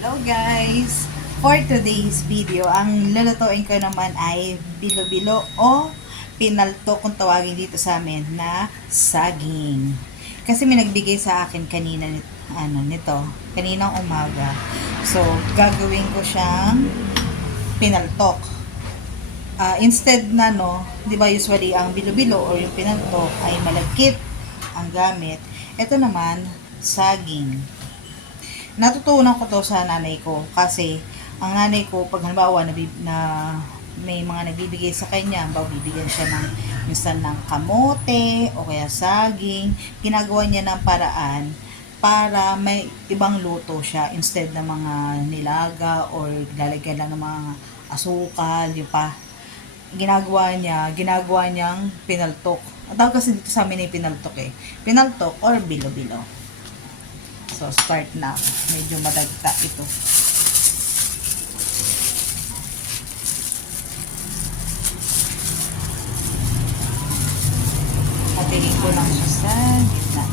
Hello guys! For today's video, ang lulutuin ko naman ay bilo-bilo o pinalto kung tawagin dito sa amin na saging. Kasi may nagbigay sa akin kanina nito, kaninang umaga. So, gagawin ko siyang pinaltok. Instead na di ba usually ang bilo-bilo or yung pinaltok ay malagkit ang gamit. Ito naman, saging. Natutunan ko to sa nanay ko kasi ang nanay ko pag halimbawa na may mga nagbibigay sa kanya, bibigyan siya ng minsan ng kamote o kaya saging, ginagawa niya ng paraan para may ibang luto siya instead ng mga nilaga or lalagyan lang ng mga asukal, yung pa ginagawa niyang pinaltok. Ang tawag kasi dito sa amin ay pinaltok pinaltok or bilo-bilo. So, start na. Medyo madagta ito. Hatiin ko lang siya sa gitna.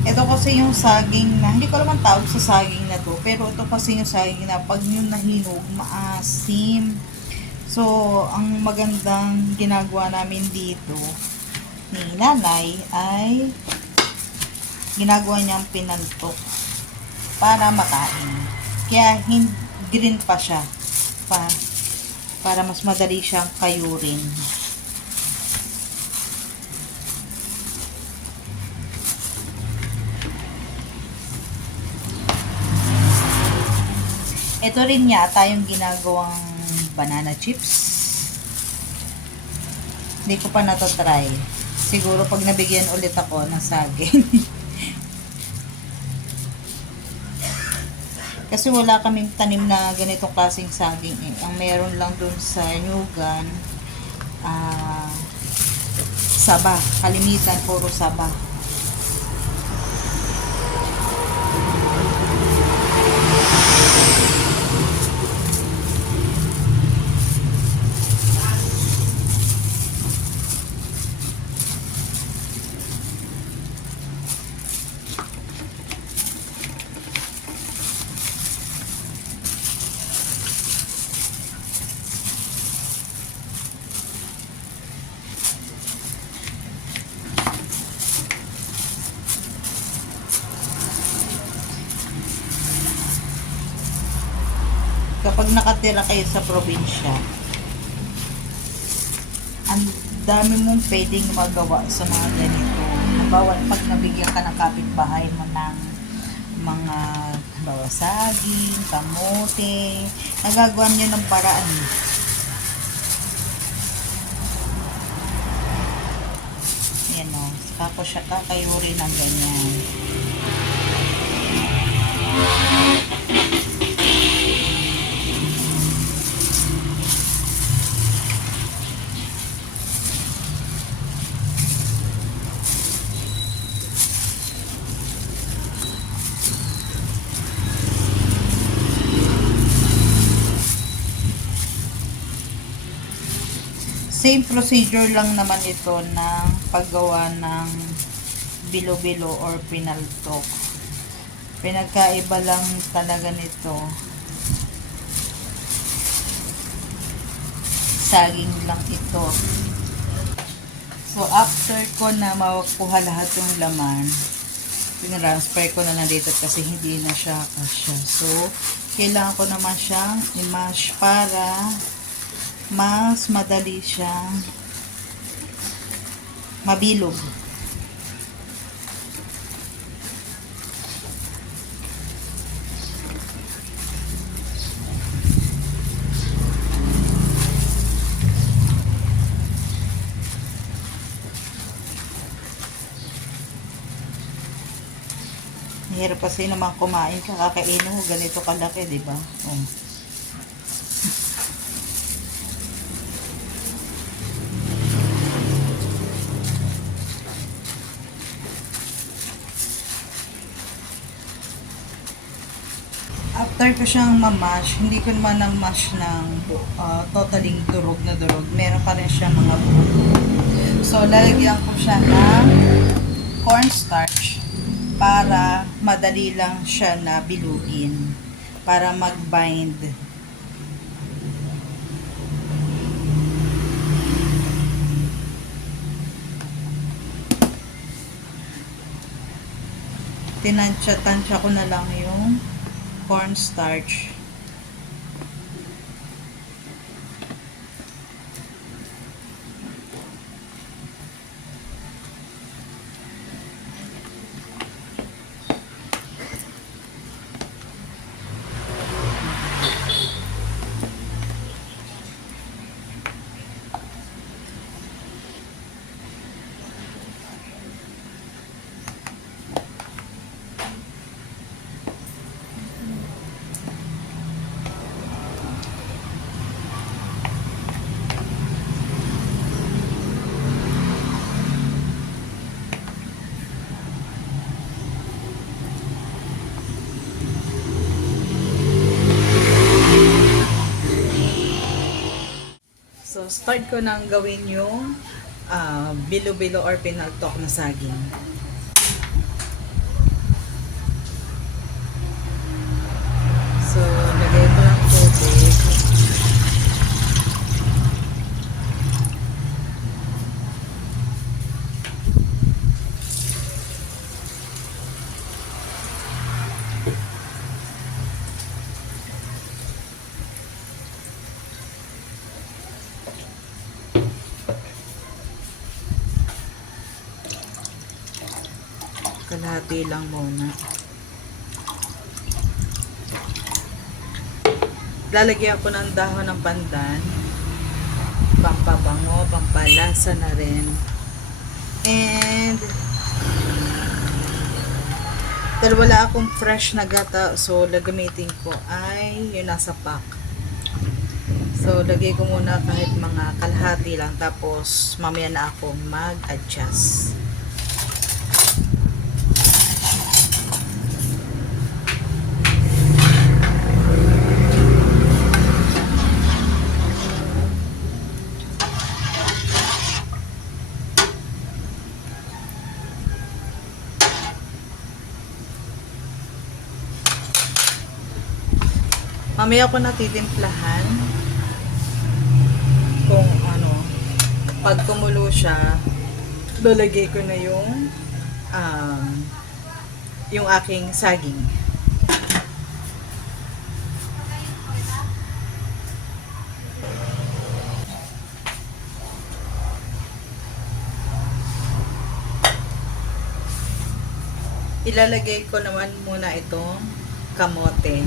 Ito kasi yung saging na, hindi ko naman tawag sa saging na to, pero ito kasi yung saging na pag yung nahinog, maasim. So, ang magandang ginagawa namin dito ni nanay ay ginagawa niyang pinaltok para makain. Kaya green pa siya para mas madali siyang kayurin. Ito rin yata yung ginagawang banana chips. Hindi ko pa natatry. Siguro pag nabigyan ulit ako ng saging. Kasi wala kaming tanim na ganitong klaseng saging Ang meron lang dun sa Nyugan, saba. Kalimitan, puro saba. Kapag nakatira kayo sa probinsya, ang dami mong pwedeng magawa sa mga ganito. Halimbawa, pag nabigyan ka ng kapitbahay mo ng mga saging, kamote, nagagawa nyo ng paraan. Yan o. Tapos siya kakayuri ng ganyan. Same procedure lang naman ito ng paggawa ng bilo-bilo or pinaltok. Pinagkaiba lang talaga nito. Saging lang ito. So, after ko na makuha lahat yung laman, transfer ko na lang dito kasi hindi na siya kasya. So, kailangan ko naman siyang i-mash para mas madali siyang mabilog. Mahirap kasi naman kumain, kakakainin mo ganito kalaki, di ba? Oh. After ko siyang mamash, hindi ko naman na-mash ng totaling durog na durog. Meron pa rin siya mga buo. So, lalagyan ko siya ng cornstarch para madali lang siya na bilugin. Para mag-bind. Tinansya-tansya ko na lang yung cornstarch. So, start ko nang gawin yung bilo-bilo or pinaltok na saging. So, lagay ko lang tubig. Kalahati lang muna. Lalagyan ko ng dahon ng pandan. Pampabango, pampalasa na rin. And dahil wala akong fresh na gata, so gagamitin ko ay yung nasa pack. So lagay ko muna kahit mga kalahati lang, tapos mamaya na ako mag-adjust. Mamaya ko natitimplahan kung ano, pag kumulo siya, lalagay ko na yung aking saging. Ilalagay ko naman muna itong kamote.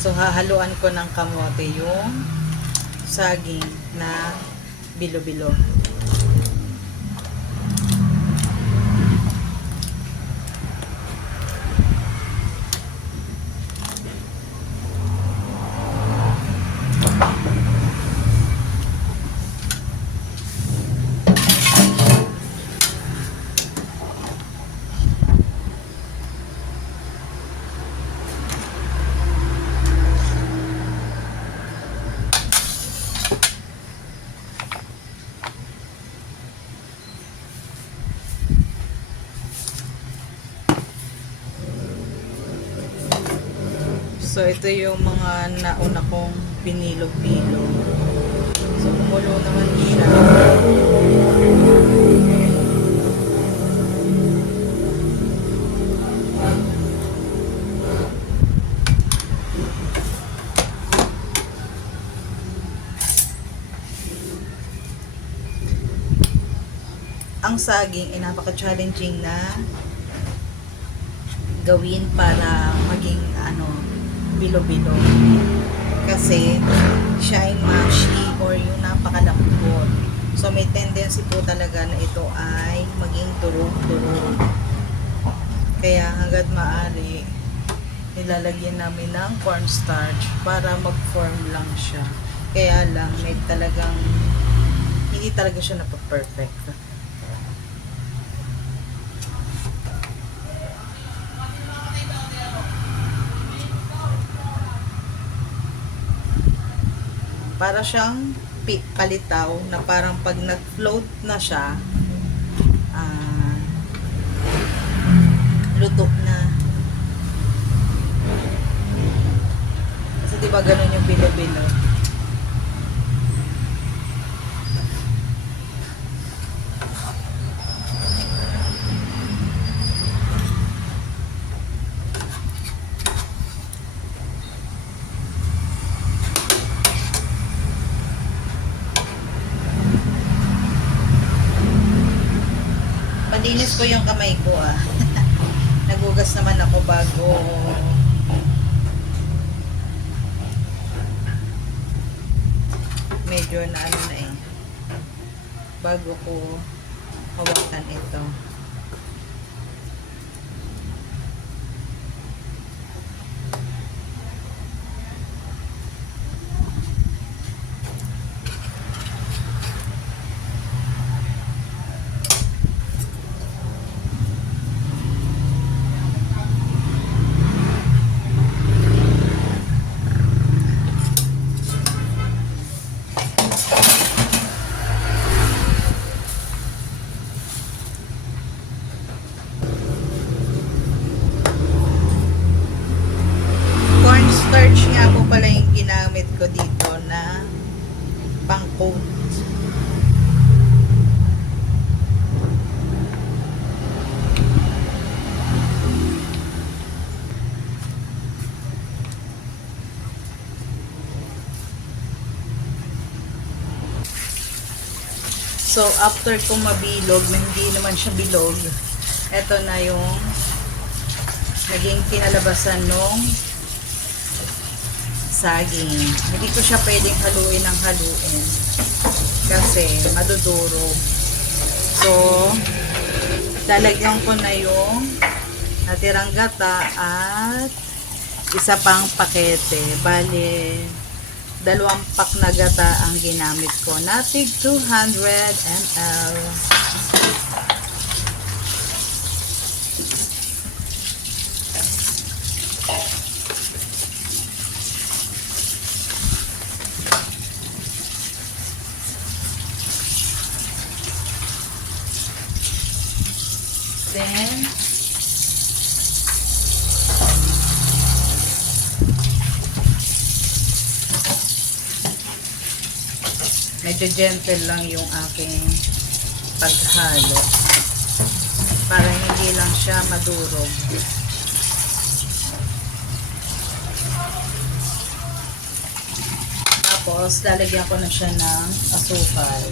So, hahaluan ko ng kamote yung saging na bilo-bilo. So, ito yung mga nauna kong binilog-bilog. So, kumulo naman siya. Ang saging ay napaka-challenging na gawin para maging bilo-bilo. Kasi siya ay mushy or yung napakalambot. So may tendency po talaga na ito ay maging durog-durog. Kaya hanggat maaari, nilalagyan namin ng cornstarch para mag-form lang siya. Kaya lang may talagang hindi talaga siya napaka-perfect. Para siyang palitaw na parang pag nag-float na siya, ah, luto na. Kasi di ba ganun yung bilo-bilo? Malinis ko yung kamay ko Nagugas naman ako bago medyo na ano na bago ko hawakan ito. Cornstarch nga po pala yung ginamit ko dito na pang-coat. So, after ko mabilog, na hindi naman siya bilog, eto na yung naging kinalabasan nung saging. Hindi ko siya pwedeng haluin ng haluin kasi madudurog. So, lalagyan ko na yung natirang gata at isa pang pakete. Bale, 2 pack na gata ang ginamit ko. Natig 200 ml. Then, medyo gentle lang yung aking paghalo para hindi lang siya madurog. Tapos, lalagyan ko na siya ng asukal.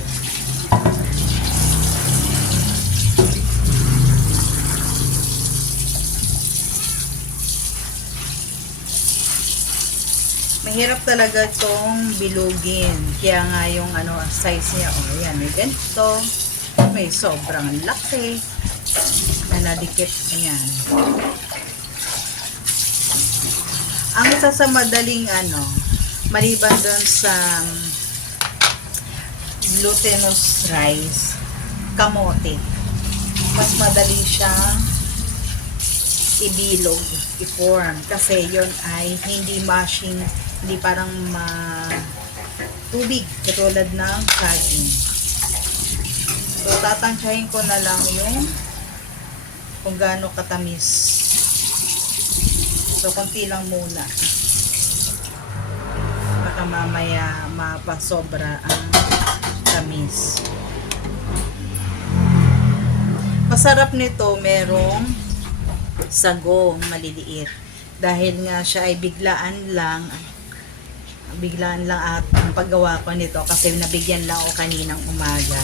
Mahirap talaga itong bilugin. Kaya nga yung size niya, yan, may ganito. May sobrang laki na nadikit. Ayan. Ang isa sa madaling maliban doon sa glutinous rice, kamote. Mas madali siyang ibilog, i-form. Kasi yon ay hindi mashing, hindi parang tubig katulad ng saging. So, tatansyahin ko na lang yung kung gaano katamis. So, konti lang muna. Baka mamaya mapasobra ang tamis. Masarap nito, merong sagong maliliit. Dahil nga siya ay biglaan lang at ang paggawa ko nito kasi nabigyan lang ako kaninang umaga.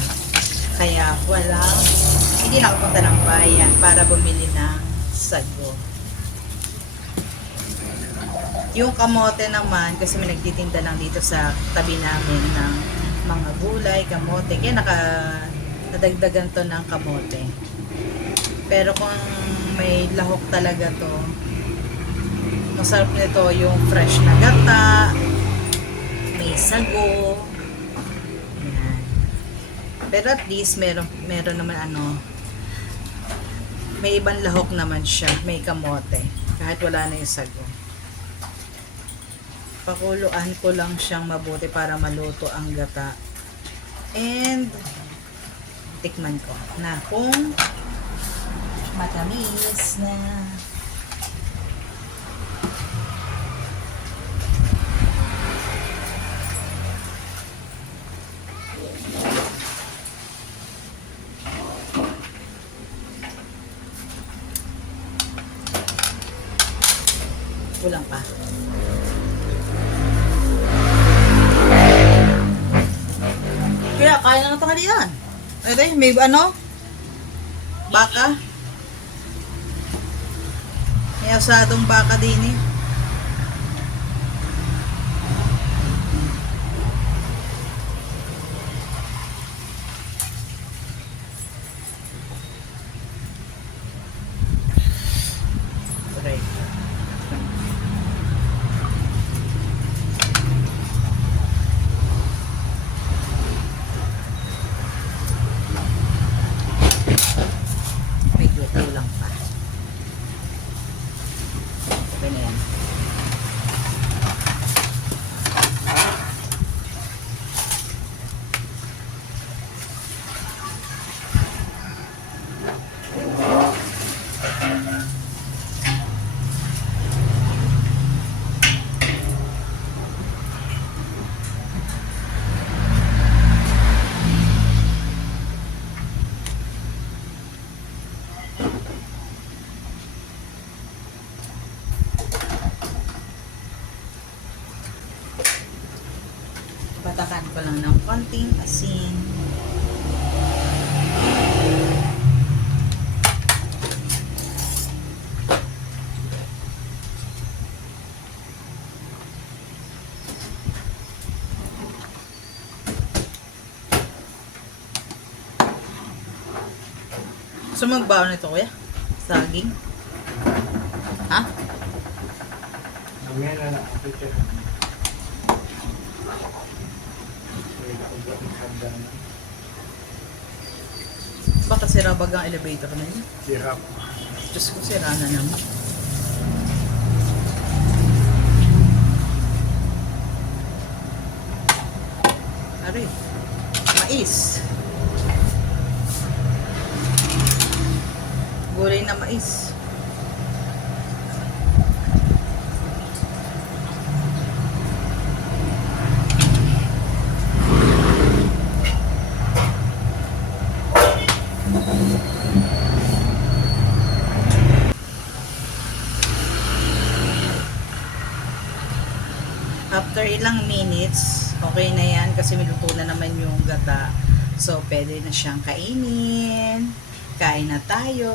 Kaya hindi na ako punta ng bayan para bumili ng sago. Yung kamote naman, kasi may nagtitinda lang dito sa tabi namin ng mga gulay, kamote. Kaya nadagdagan to ng kamote. Pero kung may lahok talaga to, masarap nito yung fresh na gata, may sago. Yan. Pero at least meron naman may ibang lahok naman siya, may kamote kahit wala na yung sago. Pakuluan ko lang siyang mabuti para maluto ang gata. And tikman ko na kung matamis na. Kulang pa. Kaya kaya na ito kanina. Ito, may ano? Baka. May asadong baka din eh. Right. Medyo kulang pa. Okay na yan. Patakan ko lang ng konting asin. Gusto mo magbaon nito, kuya? Saging? Ha? Mamaya na lang ako siya. Baka sira bagang elevator na yun. Sirap. Diyos ko, sira na naman. Aray, mais. Gulay na mais. After ilang minutes, okay na yan kasi miluto na naman yung gata. So, pwede na siyang kainin. Kain na tayo.